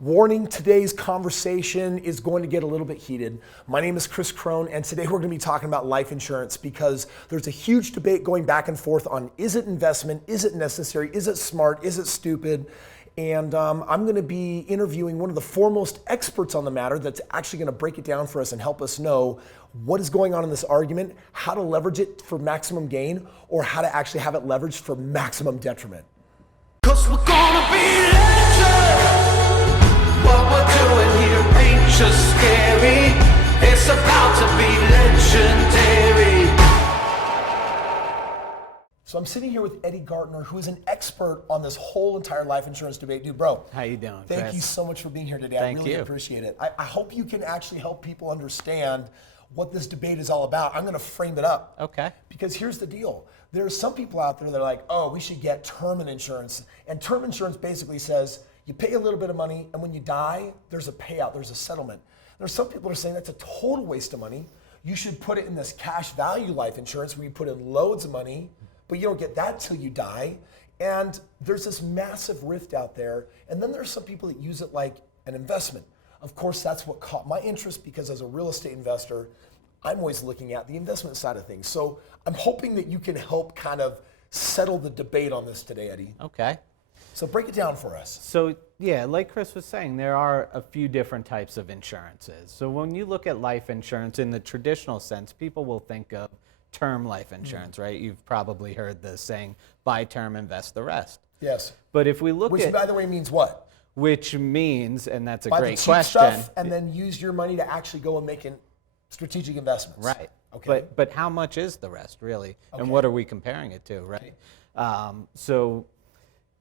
Warning, today's conversation is going to get a little bit heated. My name is Kris Krohn, and today we're going to be talking about life insurance because there's a huge debate going back and forth on is it investment, is it necessary, is it smart, is it stupid? And I'm going to be interviewing one of the foremost experts on the matter that's actually going to break it down for us and help us know what is going on in this argument, how to leverage it for maximum gain, or how to actually have it leveraged for maximum detriment. 'Cause we're gonna be legends. What we're doing here ain't just scary. It's about to be legendary. So I'm sitting here with Eddie Gartner, who is an expert on this whole entire life insurance debate. Dude, bro. How you doing, Thank Kris? you so much for being here today. Thank I really you. appreciate it. I hope you can actually help people understand what this debate is all about. I'm going to frame it up. Okay. Because here's the deal. There are some people out there that are like, oh, we should get term insurance. And term insurance basically says you pay a little bit of money, and when you die, there's a payout, there's a settlement. There's some people that are saying that's a total waste of money. You should put it in this cash value life insurance where you put in loads of money, but you don't get that till you die. And there's this massive rift out there. And then there's some people that use it like an investment. Of course, that's what caught my interest because as a real estate investor, I'm always looking at the investment side of things. So I'm hoping that you can help kind of settle the debate on this today, Eddie. Okay. So break it down for us. So yeah, like Kris was saying, there are a few different types of insurances. So when you look at life insurance in the traditional sense, people will think of term life insurance, right? You've probably heard the saying, buy term, invest the rest. Yes. But if we look Which, at, by the way, means what? which means, and that's a Buy the great cheap question. stuff and then use your money to actually go and make strategic investments. Right. Okay. But how much is the rest really? Okay. And what are we comparing it to, right? So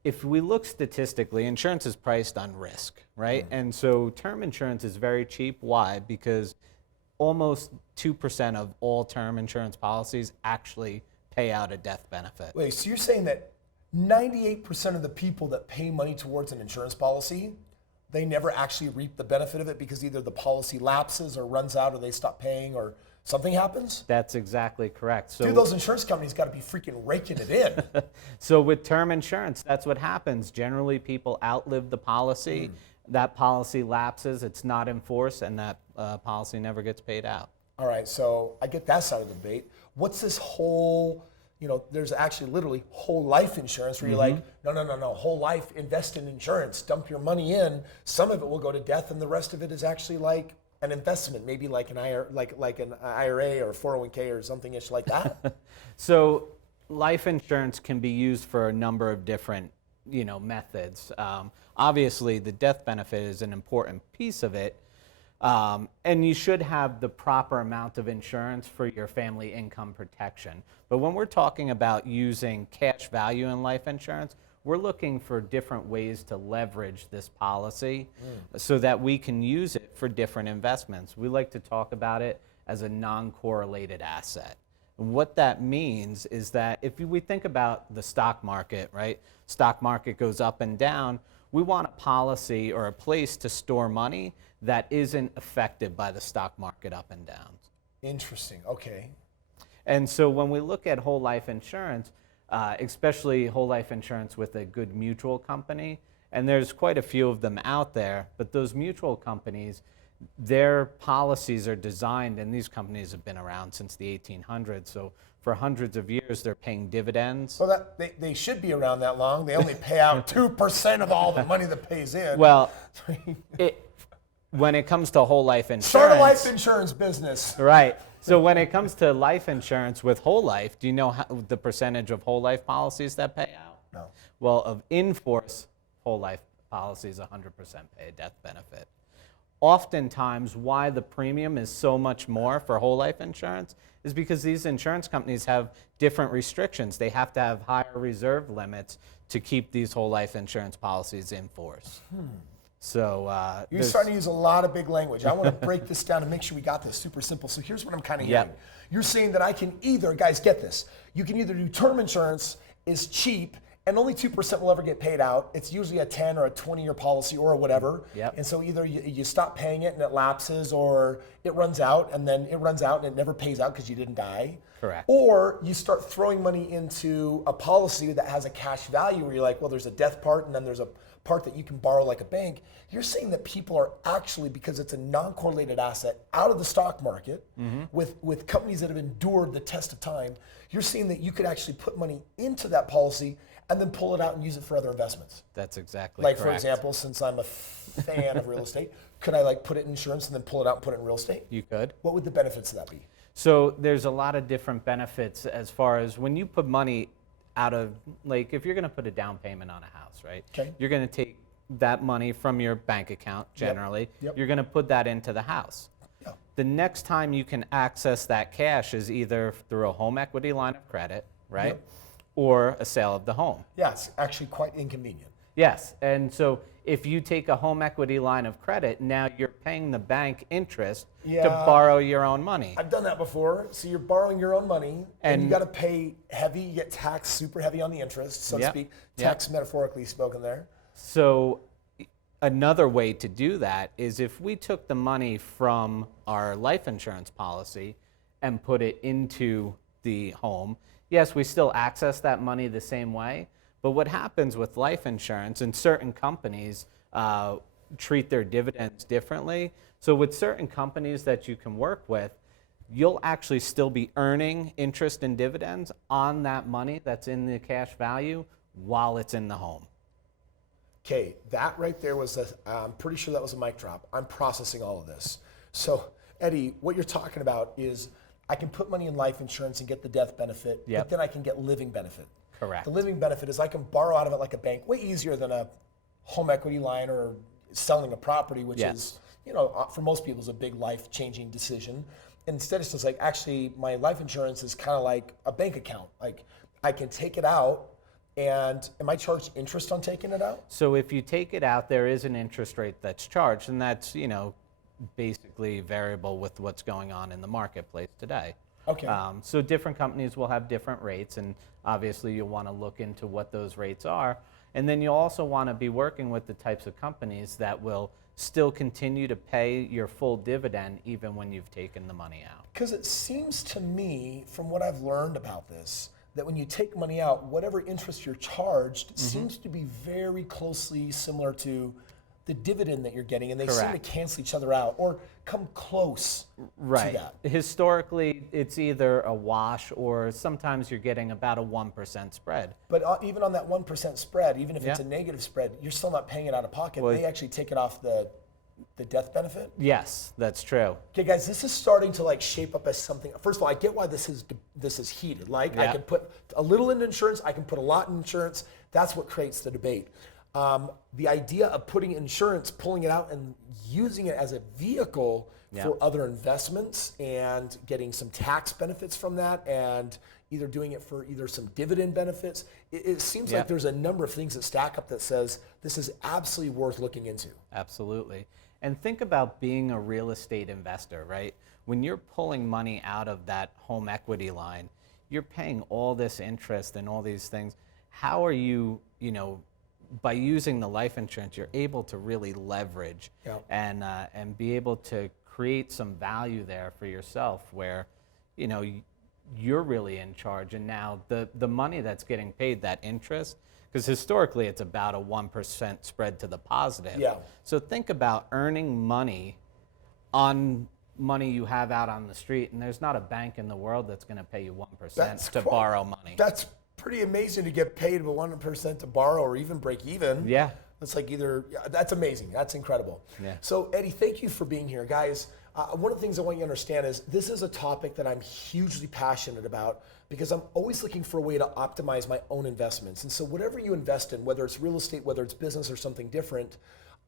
if we look statistically, insurance is priced on risk, right? And so term insurance is very cheap. Why? Because almost 2% of all term insurance policies actually pay out a death benefit. Wait, so you're saying that 98% of the people that pay money towards an insurance policy, they never actually reap the benefit of it because either the policy lapses or runs out or they stop paying or something happens? That's exactly correct. So Dude, those insurance companies got to be freaking raking it in. So with term insurance, that's what happens. Generally, people outlive the policy. That policy lapses, it's not enforced, and that policy never gets paid out. All right, so I get that side of the debate. What's this whole, there's actually literally whole life insurance where you're like, no, whole life, invest in insurance, dump your money in. Some of it will go to death, and the rest of it is actually like an investment, maybe like an IRA, like an IRA or 401k or something-ish like that. So life insurance can be used for a number of different methods. Obviously, the death benefit is an important piece of it, and you should have the proper amount of insurance for your family income protection. But when we're talking about using cash value in life insurance, we're looking for different ways to leverage this policy so that we can use it for different investments. We like to talk about it as a non-correlated asset. And what that means is that if we think about the stock market, right? Stock market goes up and down. We want a policy or a place to store money that isn't affected by the stock market up and downs. Interesting, okay. And so when we look at whole life insurance, especially whole life insurance with a good mutual company, and there's quite a few of them out there, but those mutual companies, their policies are designed, and these companies have been around since the 1800s, so for hundreds of years they're paying dividends. Well, they should be around that long. They only pay out 2% of all the money that pays in. Well, when it comes to whole life insurance... Start a life insurance business. Right. So when it comes to life insurance with whole life, do you know the percentage of whole life policies that pay out? No. Well, of in-force whole life policies, 100% pay a death benefit. Oftentimes, why the premium is so much more for whole life insurance is because these insurance companies have different restrictions. They have to have higher reserve limits to keep these whole life insurance policies in force. So You're starting to use a lot of big language. I want to break this down and make sure we got this super simple. So here's what I'm kind of hearing. Yep. You're saying that I can either, guys, get this. You can either do term insurance is cheap and only 2% will ever get paid out. It's usually a 10 or a 20-year policy or whatever. Yep. And so either you stop paying it and it lapses, or it runs out and then it runs out and it never pays out because you didn't die. Correct. Or you start throwing money into a policy that has a cash value where you're like, well, there's a death part and then there's a part that you can borrow like a bank, you're saying that people are actually, because it's a non-correlated asset, out of the stock market with companies that have endured the test of time, you're saying that you could actually put money into that policy and then pull it out and use it for other investments. That's exactly like, correct. for example, since I'm a fan of real estate, could I like put it in insurance and then pull it out and put it in real estate? You could. What would the benefits of that be? So there's a lot of different benefits as far as when you put money out of, like if you're going to put a down payment on a house, right? Okay. You're going to take that money from your bank account generally. Yep. You're going to put that into the house. Yeah. The next time you can access that cash is either through a home equity line of credit, right? Yep. Or a sale of the home. Yeah, it's actually quite inconvenient. Yes, and so if you take a home equity line of credit, now you're paying the bank interest to Yeah. borrow your own money. I've done that before. So you're borrowing your own money and you And- got to pay heavy, you get taxed super heavy on the interest, so to Yep. speak. Yep. Tax metaphorically spoken there. So another way to do that is if we took the money from our life insurance policy and put it into the home, yes, we still access that money the same way, but what happens with life insurance, and certain companies treat their dividends differently. So with certain companies that you can work with, you'll actually still be earning interest and dividends on that money that's in the cash value while it's in the home. Okay, that right there was, I'm pretty sure that was a mic drop. I'm processing all of this. So, Eddie, what you're talking about is I can put money in life insurance and get the death benefit, Yep. but then I can get living benefit. Correct. The living benefit is I can borrow out of it like a bank, way easier than a home equity line or selling a property, which Yes. is, you know, for most people is a big life-changing decision. Instead, it's just like, actually, my life insurance is kind of like a bank account. Like, I can take it out, and am I charged interest on taking it out? So if you take it out, there is an interest rate that's charged, and that's, you know, basically variable with what's going on in the marketplace today. Okay. So different companies will have different rates, and obviously you'll want to look into what those rates are. And then you'll also want to be working with the types of companies that will still continue to pay your full dividend even when you've taken the money out. Because it seems to me, from what I've learned about this, that when you take money out, whatever interest you're charged seems to be very closely similar to the dividend that you're getting, and they seem to Correct. cancel each other out or come close Right. to that. Historically, it's either a wash or sometimes you're getting about a 1% spread. But even on that 1% spread, even if it's a Yeah. negative spread, you're still not paying it out of pocket. Well, They actually take it off the death benefit. Yes, that's true. Okay, guys, this is starting to like shape up as something. First of all, I get why this is heated. Like, I Yeah. can put a little in insurance, I can put a lot in insurance. That's what creates the debate. The idea of putting insurance, pulling it out, and using it as a vehicle Yeah. for other investments and getting some tax benefits from that, and either doing it for either some dividend benefits. It seems Yeah. like there's a number of things that stack up that says this is absolutely worth looking into. Absolutely. And think about being a real estate investor, right? When you're pulling money out of that home equity line, you're paying all this interest and all these things. How are you, you know, by using the life insurance, you're able to really leverage Yeah. and be able to create some value there for yourself where, you know, you're really in charge. And now the money that's getting paid, that interest, because historically it's about a 1% spread to the positive. Yeah. So think about earning money on money you have out on the street, and there's not a bank in the world that's going to pay you 1% to quite- borrow money. That's pretty amazing to get paid with 1% to borrow or even break even. Yeah. That's like that's amazing. That's incredible. Yeah. So, Eddie, thank you for being here. Guys, one of the things I want you to understand is this is a topic that I'm hugely passionate about because I'm always looking for a way to optimize my own investments. And so whatever you invest in, whether it's real estate, whether it's business or something different,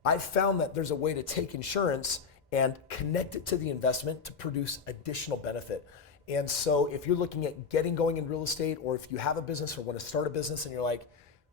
I've found that there's a way to take insurance and connect it to the investment to produce additional benefit. And so if you're looking at getting going in real estate, or if you have a business or want to start a business and you're like,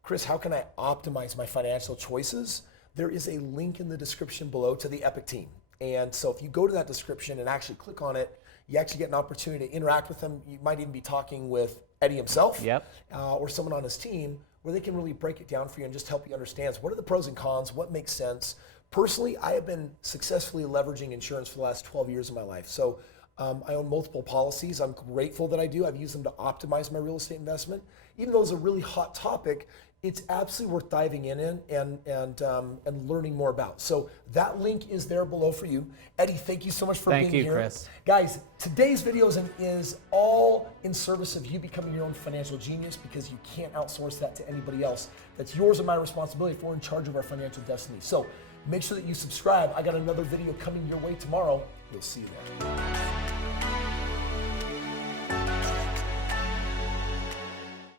Kris, how can I optimize my financial choices? There is a link in the description below to the Epic team. And so if you go to that description and actually click on it, you actually get an opportunity to interact with them. You might even be talking with Eddie himself or someone on his team where they can really break it down for you and just help you understand what are the pros and cons, what makes sense. Personally, I have been successfully leveraging insurance for the last 12 years of my life. So I own multiple policies. I'm grateful that I do. I've used them to optimize my real estate investment. Even though it's a really hot topic, it's absolutely worth diving in and learning more about. So that link is there below for you. Eddie, thank you so much for being here. Thank you, Kris. Guys, today's video is all in service of you becoming your own financial genius, because you can't outsource that to anybody else. That's yours and my responsibility if we're in charge of our financial destiny. So make sure that you subscribe. I got another video coming your way tomorrow. We'll see you there.